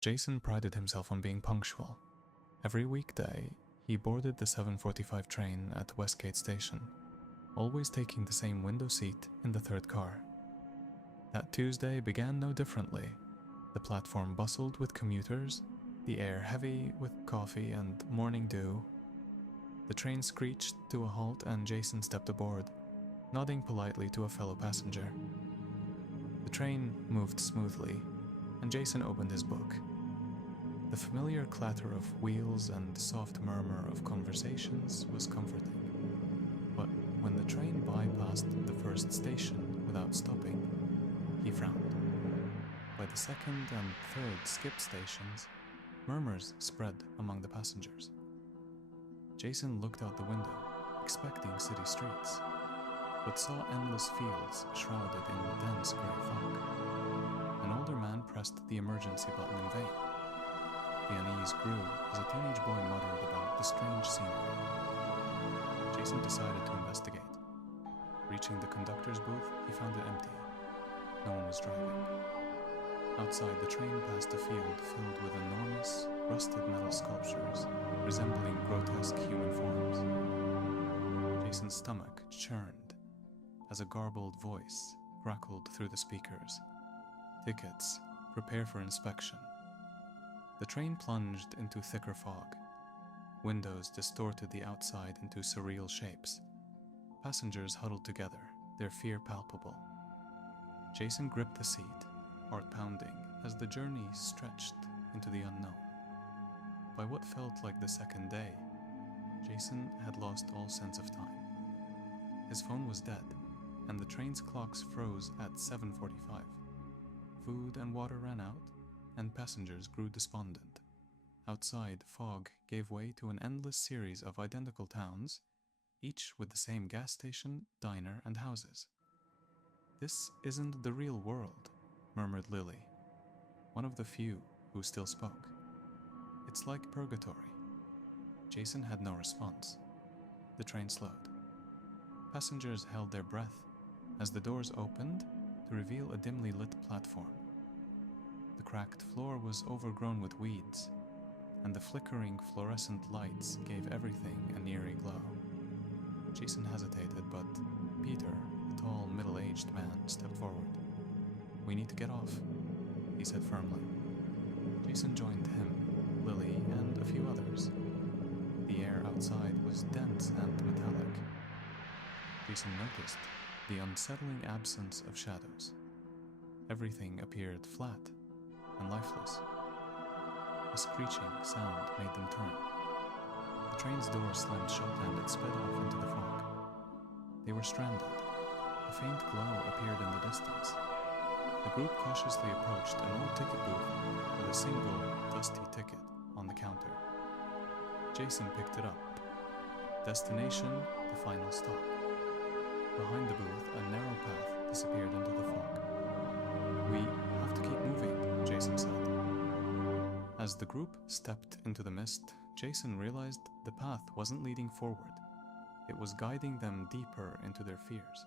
Jason prided himself on being punctual. Every weekday, he boarded the 7:45 train at Westgate Station, always taking the same window seat in the third car. That Tuesday began no differently. The platform bustled with commuters, the air heavy with coffee and morning dew. The train screeched to a halt and Jason stepped aboard, nodding politely to a fellow passenger. The train moved smoothly, and Jason opened his book. The familiar clatter of wheels and soft murmur of conversations was comforting. But when the train bypassed the first station without stopping, he frowned. By the second and third skip stations, murmurs spread among the passengers. Jason looked out the window, expecting city streets, but saw endless fields shrouded in dense grey fog. An older man pressed the emergency button in vain. The unease grew as a teenage boy muttered about the strange scenery. Jason decided to investigate. Reaching the conductor's booth, he found it empty. No one was driving. Outside, the train passed a field filled with enormous, rusted metal sculptures resembling grotesque human forms. Jason's stomach churned as a garbled voice crackled through the speakers. Tickets, prepare for inspection. The train plunged into thicker fog. Windows distorted the outside into surreal shapes. Passengers huddled together, their fear palpable. Jason gripped the seat, heart pounding, as the journey stretched into the unknown. By what felt like the second day, Jason had lost all sense of time. His phone was dead, and the train's clocks froze at 7:45. Food and water ran out, and passengers grew despondent. Outside, fog gave way to an endless series of identical towns, each with the same gas station, diner, and houses. "This isn't the real world," murmured Lily, one of the few who still spoke. "It's like purgatory." Jason had no response. The train slowed. Passengers held their breath as the doors opened to reveal a dimly lit platform. The cracked floor was overgrown with weeds, and the flickering fluorescent lights gave everything an eerie glow. Jason hesitated, but Peter, a tall, middle-aged man, stepped forward. "We need to get off," he said firmly. Jason joined him, Lily, and a few others. The air outside was dense and metallic. Jason noticed the unsettling absence of shadows. Everything appeared flat and lifeless. A screeching sound made them turn. The train's door slammed shut and it sped off into the fog. They were stranded. A faint glow appeared in the distance. The group cautiously approached an old ticket booth with a single, dusty ticket on the counter. Jason picked it up. Destination, the final stop. Behind the booth, a narrow path disappeared into the fog. "We have to keep moving," Jason said. As the group stepped into the mist, Jason realized the path wasn't leading forward. It was guiding them deeper into their fears.